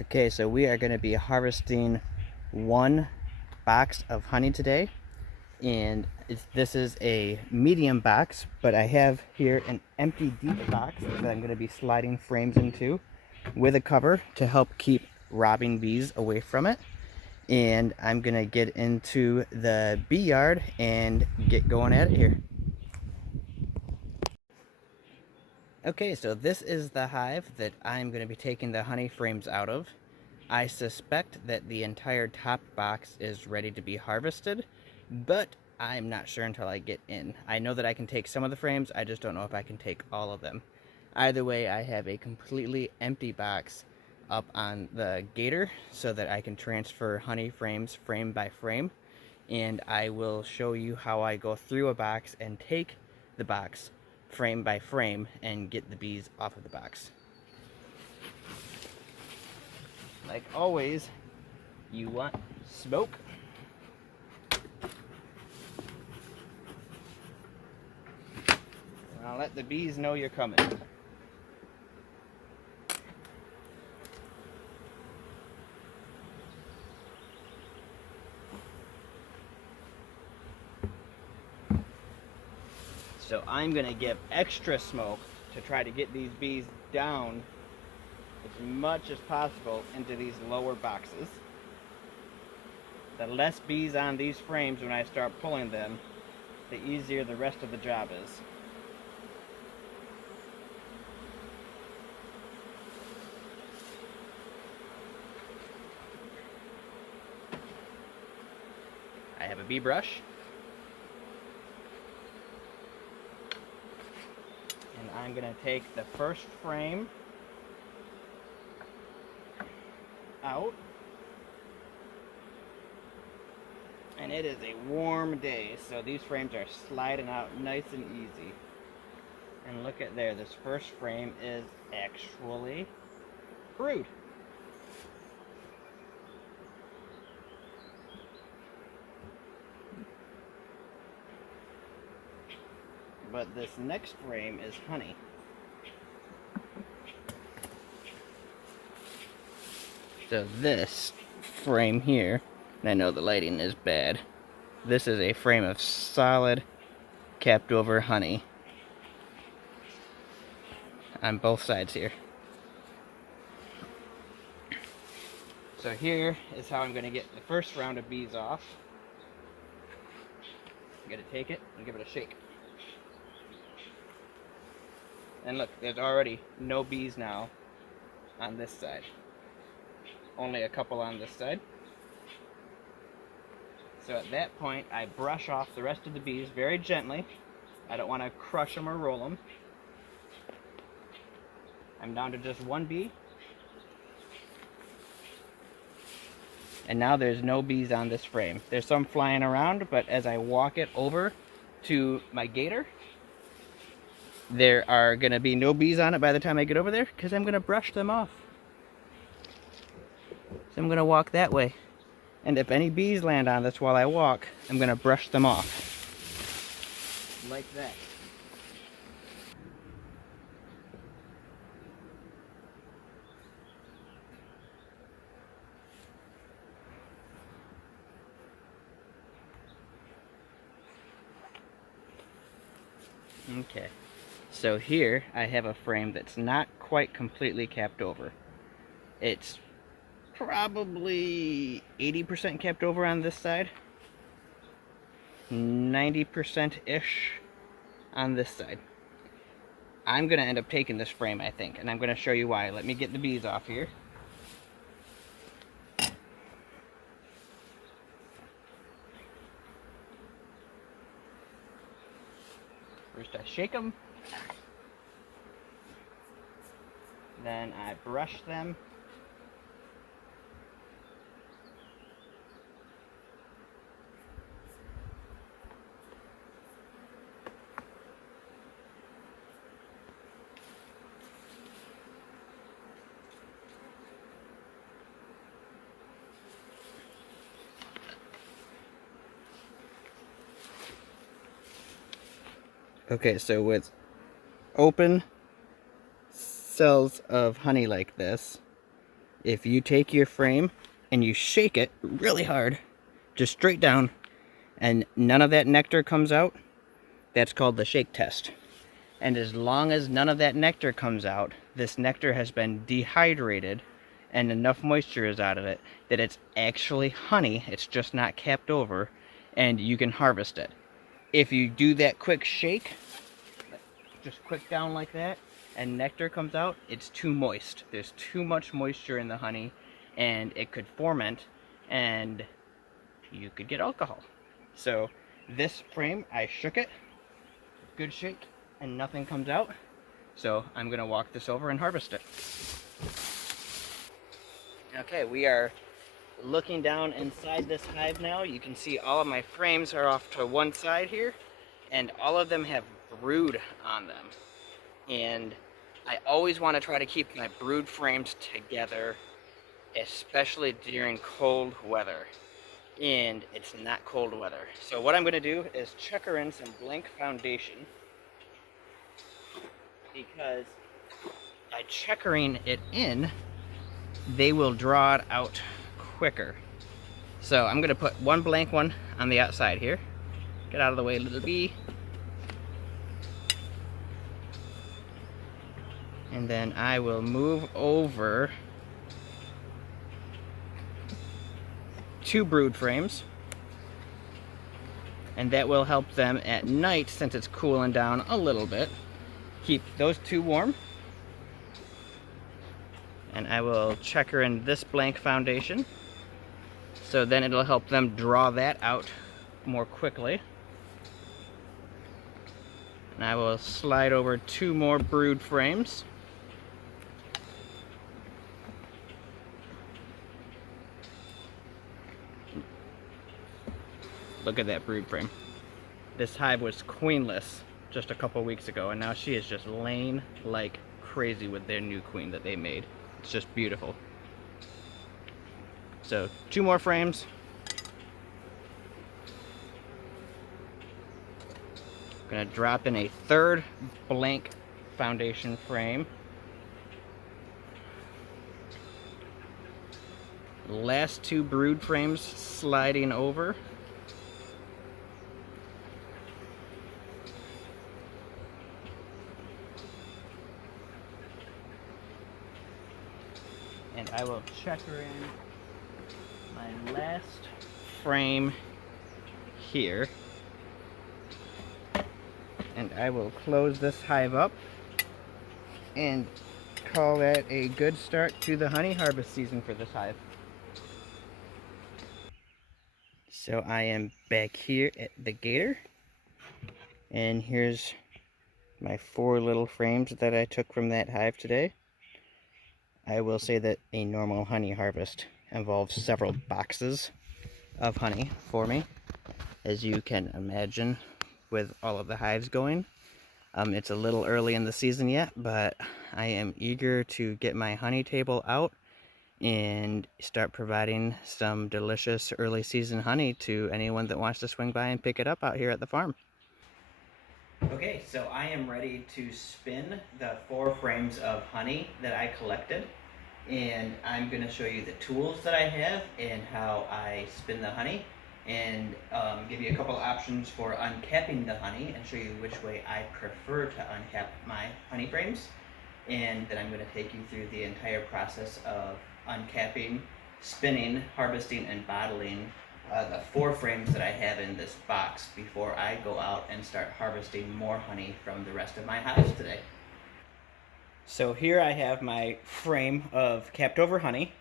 Okay, so we are going to be harvesting one box of honey today, and this is a medium box, but I have here an empty deep box that I'm going to be sliding frames into with a cover to help keep robbing bees away from it. And I'm going to get into the bee yard and get going at it here. Okay, so this is the hive that I'm going to be taking the honey frames out of. I suspect that the entire top box is ready to be harvested, but I'm not sure until I get in. I know that I can take some of the frames, I just don't know if I can take all of them. Either way, I have a completely empty box up on the gator so that I can transfer honey frames frame by frame, and I will show you how I go through a box and take the box frame by frame and get the bees off of the box. Like always, you want smoke. I'll let the bees know you're coming. So I'm gonna give extra smoke to try to get these bees down as much as possible into these lower boxes. The less bees on these frames when I start pulling them, the easier the rest of the job is. I have a bee brush. And I'm gonna take the first frame out. And it is a warm day, so these frames are sliding out nice and easy. And look at there, this first frame is actually brood. But this next frame is honey. So this frame here, and I know the lighting is bad, this is a frame of solid capped over honey on both sides here. So here is how I'm going to get the first round of bees off. I'm going to take it and give it a shake. And look, there's already no bees now on this side. Only a couple on this side. So at that point, I brush off the rest of the bees very gently. I don't want to crush them or roll them. I'm down to just one bee. And now there's no bees on this frame. There's some flying around, but as I walk it over to my gator, there are going to be no bees on it by the time I get over there because I'm going to brush them off. So I'm going to walk that way. And if any bees land on this while I walk, I'm going to brush them off. Like that. Okay. So here I have a frame that's not quite completely capped over. It's probably 80% capped over on this side, 90%-ish on this side. I'm going to end up taking this frame, I think, and I'm going to show you why. Let me get the bees off here. First I shake them, then I brush them. Okay, so with open cells of honey like this, If you take your frame and you shake it really hard, just straight down, and none of that nectar comes out, that's called the shake test. And as long as none of that nectar comes out, this nectar has been dehydrated and enough moisture is out of it that it's actually honey, it's just not capped over, and you can harvest it. If you do that quick shake, just quick down like that, and nectar comes out, it's too moist. There's too much moisture in the honey, and it could ferment, and you could get alcohol. So this frame, I shook it, good shake, and nothing comes out. So I'm gonna walk this over and harvest it. Okay, we are looking down inside this hive now. You can see all of my frames are off to one side here, and all of them have brood on them. And I always want to try to keep my brood frames together, especially during cold weather. And it's not cold weather. So what I'm going to do is checker in some blank foundation, because by checkering it in, they will draw it out quicker. So I'm going to put one blank one on the outside here. Get out of the way, little bee. And then I will move over 2 brood frames. And that will help them at night, since it's cooling down a little bit. Keep those 2 warm. And I will checker in this blank foundation. So then it'll help them draw that out more quickly. And I will slide over 2 more brood frames. Look at that brood frame. This hive was queenless just a couple weeks ago, and now she is just laying like crazy with their new queen that they made. It's just beautiful. So 2 more frames. I'm gonna drop in a 3rd blank foundation frame. Last 2 brood frames sliding over. And I will checker in my last frame here. And I will close this hive up and call that a good start to the honey harvest season for this hive. So I am back here at the gator, and here's my 4 little frames that I took from that hive today. I will say that a normal honey harvest involves several boxes of honey for me, as you can imagine with all of the hives going. It's a little early in the season yet, but I am eager to get my honey table out and start providing some delicious early season honey to anyone that wants to swing by and pick it up out here at the farm. Okay, so I am ready to spin the 4 frames of honey that I collected, and I'm going to show you the tools that I have and how I spin the honey, and give you a couple options for uncapping the honey and show you which way I prefer to uncap my honey frames. And then I'm going to take you through the entire process of uncapping, spinning, harvesting, and bottling the 4 frames that I have in this box before I go out and start harvesting more honey from the rest of my hives today. So here I have my frame of capped over honey.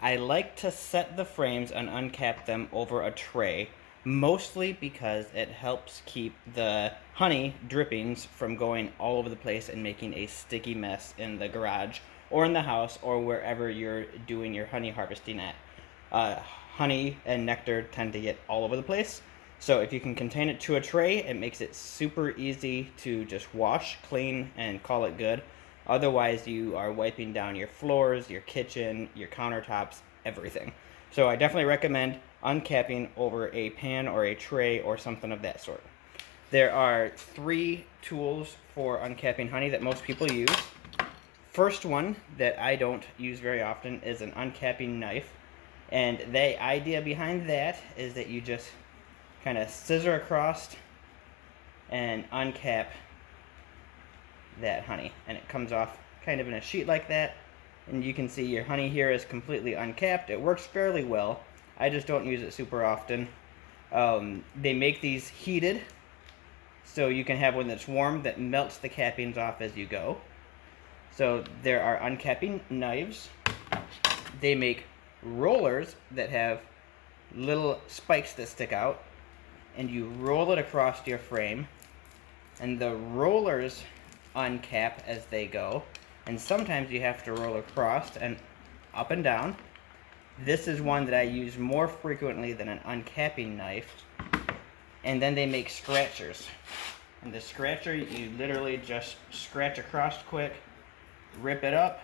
I like to set the frames and uncap them over a tray, mostly because it helps keep the honey drippings from going all over the place and making a sticky mess in the garage or in the house or wherever you're doing your honey harvesting at. Honey and nectar tend to get all over the place, so if you can contain it to a tray, it makes it super easy to just wash, clean, and call it good. Otherwise, you are wiping down your floors, your kitchen, your countertops, everything. So I definitely recommend uncapping over a pan or a tray or something of that sort. There are 3 tools for uncapping honey that most people use. first one that I don't use very often is an uncapping knife. And the idea behind that is that you just kind of scissor across and uncap that honey. And it comes off kind of in a sheet like that. And you can see your honey here is completely uncapped. It works fairly well. I just don't use it super often. They make these heated, so you can have one that's warm that melts the cappings off as you go. So there are uncapping knives. They make rollers that have little spikes that stick out, and you roll it across your frame, and the rollers uncap as they go, and sometimes you have to roll across and up and down. This is one that I use more frequently than an uncapping knife. And then they make scratchers, and the scratcher, you literally just scratch across quick, rip it up,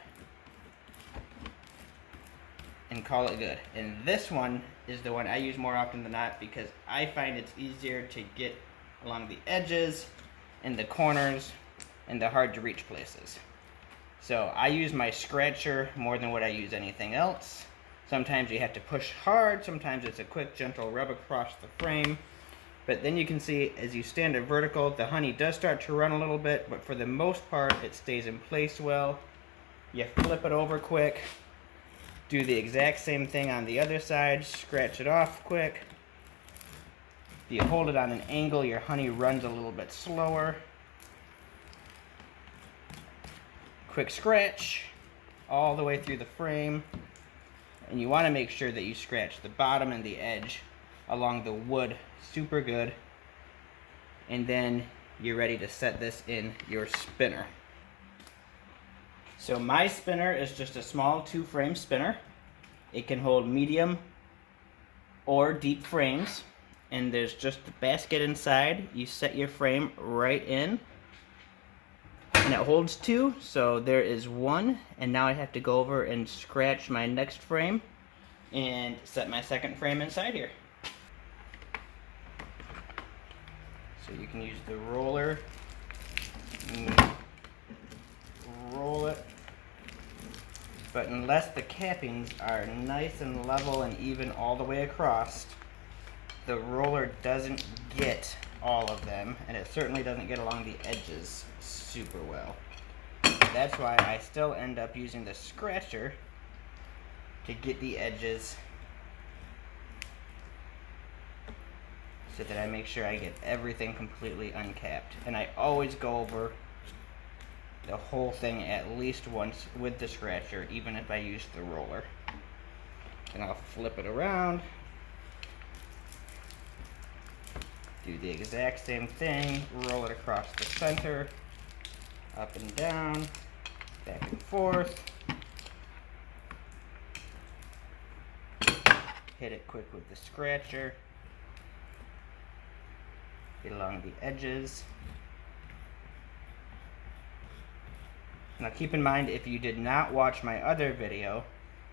and call it good. And this one is the one I use more often than not because I find it's easier to get along the edges and the corners and the hard to reach places. So I use my scratcher more than what I use anything else. Sometimes you have to push hard, sometimes it's a quick gentle rub across the frame. But then you can see as you stand it vertical, the honey does start to run a little bit, but for the most part it stays in place well. You flip it over quick. Do the exact same thing on the other side, scratch it off quick. If you hold it on an angle, your honey runs a little bit slower. Quick scratch all the way through the frame. And you want to make sure that you scratch the bottom and the edge along the wood super good. And then you're ready to set this in your spinner. So my spinner is just a small 2-frame spinner. It can hold medium or deep frames, and there's just the basket inside. You set your frame right in, and it holds 2, so there is 1, and now I have to go over and scratch my next frame and set my second frame inside here. So you can use the roller, roll it. But unless the cappings are nice and level and even all the way across, the roller doesn't get all of them, and it certainly doesn't get along the edges super well. That's why I still end up using the scratcher to get the edges so that I make sure I get everything completely uncapped. And I always go over the whole thing at least once with the scratcher, even if I use the roller. And I'll flip it around, do the exact same thing, roll it across the center, up and down, back and forth, hit it quick with the scratcher, get along the edges. Now keep in mind, if you did not watch my other video,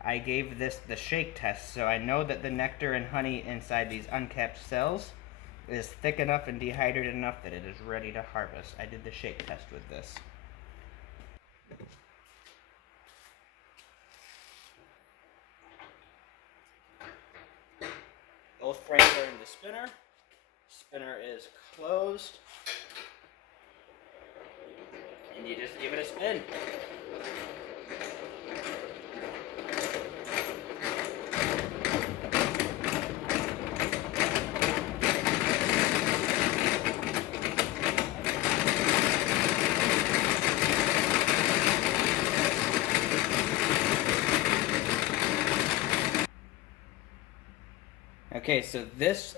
I gave this the shake test, so I know that the nectar and honey inside these uncapped cells is thick enough and dehydrated enough that it is ready to harvest. I did the shake test with this. Both frames are in the spinner. Spinner is closed. And you just give it a spin. Okay, so this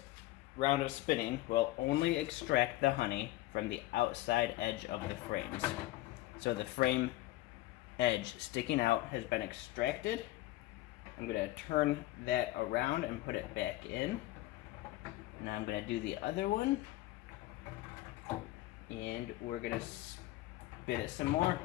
round of spinning will only extract the honey from the outside edge of the frames. So the frame edge sticking out has been extracted. I'm going to turn that around and put it back in. Now I'm going to do the other one. And we're going to spin it some more.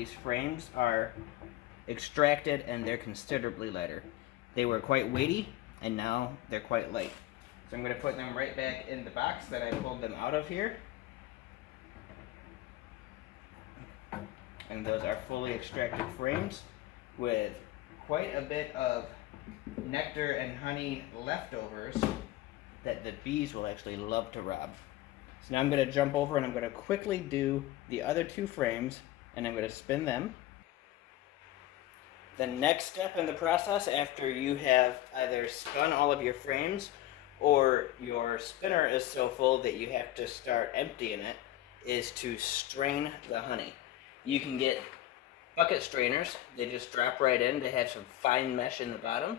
these frames are extracted and they're considerably lighter. They were quite weighty and now they're quite light. So I'm going to put them right back in the box that I pulled them out of here. And those are fully extracted frames with quite a bit of nectar and honey leftovers that the bees will actually love to rob. So now I'm going to jump over and I'm going to quickly do the other two frames and I'm going to spin them. The next step in the process, after you have either spun all of your frames or your spinner is so full that you have to start emptying it, is to strain the honey. You can get bucket strainers. They just drop right in. They have some fine mesh in the bottom.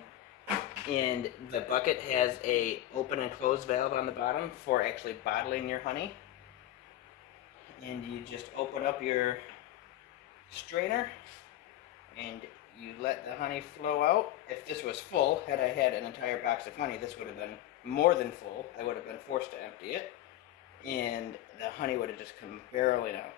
And the bucket has a open and close valve on the bottom for actually bottling your honey. And you just open up your strainer and you let the honey flow out. If this was full, had I had an entire box of honey, this would have been more than full. I would have been forced to empty it. And the honey would have just come barreling out.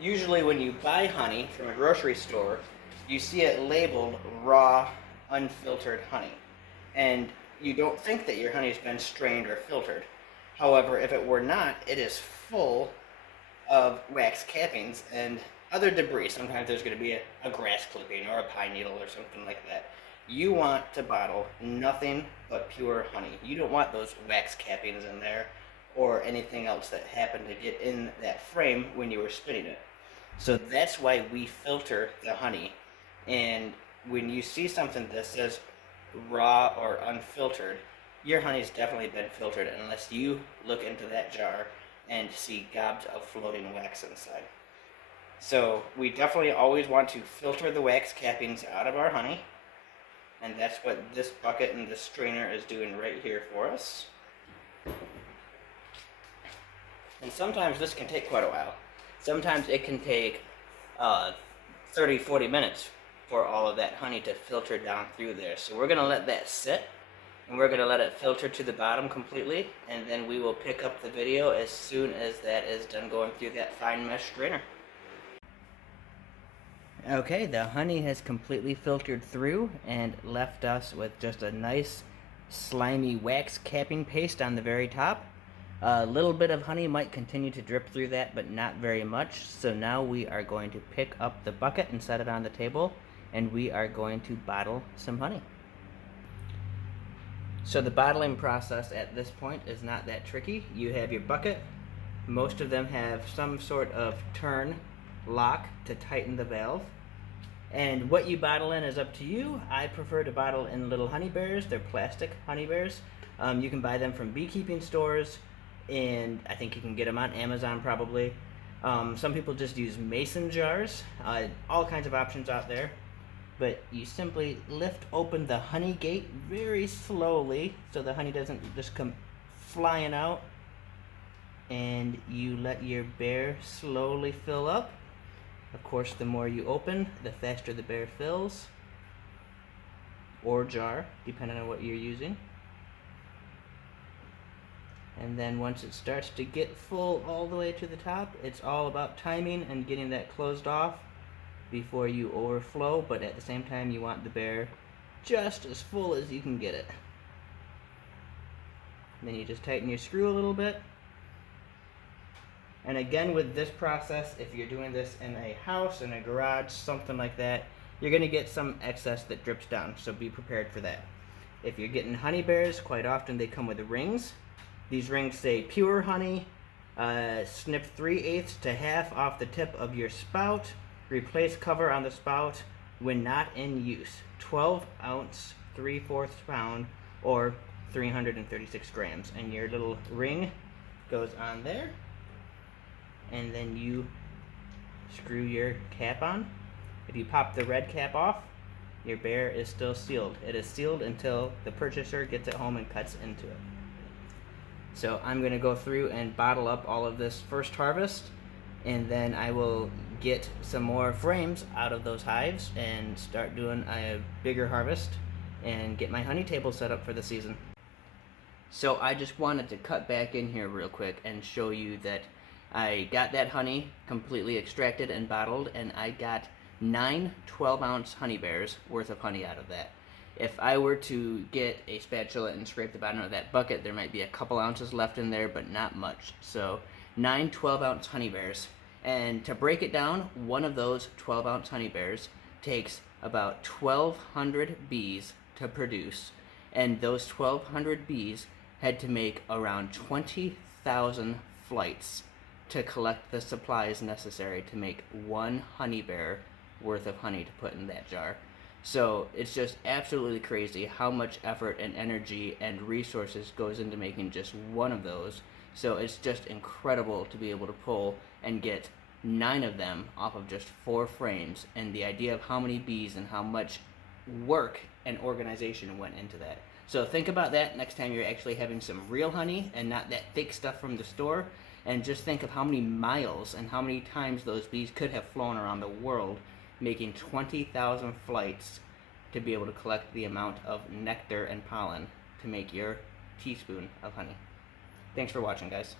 Usually when you buy honey from a grocery store, you see it labeled raw, unfiltered honey. And you don't think that your honey's been strained or filtered. However, if it were not, it is full of wax cappings and other debris. Sometimes there's going to be a grass clipping or a pine needle or something like that. You want to bottle nothing but pure honey. You don't want those wax cappings in there or anything else that happened to get in that frame when you were spinning it. So that's why we filter the honey. And when you see something that says raw or unfiltered, your honey's definitely been filtered unless you look into that jar and see gobs of floating wax inside. So we definitely always want to filter the wax cappings out of our honey. And that's what this bucket and this strainer is doing right here for us. And sometimes this can take quite a while. Sometimes it can take 30-40 minutes for all of that honey to filter down through there. So we're going to let that sit, and we're going to let it filter to the bottom completely, and then we will pick up the video as soon as that is done going through that fine mesh strainer. Okay, the honey has completely filtered through and left us with just a nice slimy wax capping paste on the very top. A little bit of honey might continue to drip through that, but not very much. So now we are going to pick up the bucket and set it on the table, and we are going to bottle some honey. So the bottling process at this point is not that tricky. You have your bucket. Most of them have some sort of turn lock to tighten the valve. And what you bottle in is up to you. I prefer to bottle in little honey bears. They're plastic honey bears. You can buy them from beekeeping stores, and I think you can get them on Amazon probably. Some people just use mason jars. All kinds of options out there. But you simply lift open the honey gate very slowly so the honey doesn't just come flying out. And you let your bear slowly fill up. Of course, the more you open, the faster the bear fills. Or jar, depending on what you're using. And then once it starts to get full all the way to the top, it's all about timing and getting that closed off before you overflow, but at the same time you want the bear just as full as you can get it. And then you just tighten your screw a little bit. And again, with this process, if you're doing this in a house, in a garage, something like that, you're going to get some excess that drips down, so be prepared for that. If you're getting honey bears, quite often they come with rings. These rings say pure honey, snip 3/8 to half off the tip of your spout, replace cover on the spout, when not in use. 12 ounce, 3/4 pound, or 336 grams. And your little ring goes on there, and then you screw your cap on. If you pop the red cap off, your bear is still sealed. It is sealed until the purchaser gets it home and cuts into it. So I'm going to go through and bottle up all of this first harvest, and then I will get some more frames out of those hives and start doing a bigger harvest and get my honey table set up for the season. So I just wanted to cut back in here real quick and show you that I got that honey completely extracted and bottled, and I got 9 12-ounce honey bears worth of honey out of that. If I were to get a spatula and scrape the bottom of that bucket, there might be a couple ounces left in there, but not much. So 9 12-ounce honey bears. And to break it down, one of those 12-ounce honey bears takes about 1,200 bees to produce, and those 1,200 bees had to make around 20,000 flights to collect the supplies necessary to make one honey bear worth of honey to put in that jar. So it's just absolutely crazy how much effort and energy and resources goes into making just one of those. So it's just incredible to be able to pull and get 9 of them off of just 4 frames, and the idea of how many bees and how much work and organization went into that. So think about that next time you're actually having some real honey and not that fake stuff from the store, and just think of how many miles and how many times those bees could have flown around the world making 20,000 flights to be able to collect the amount of nectar and pollen to make your teaspoon of honey. Thanks for watching, guys.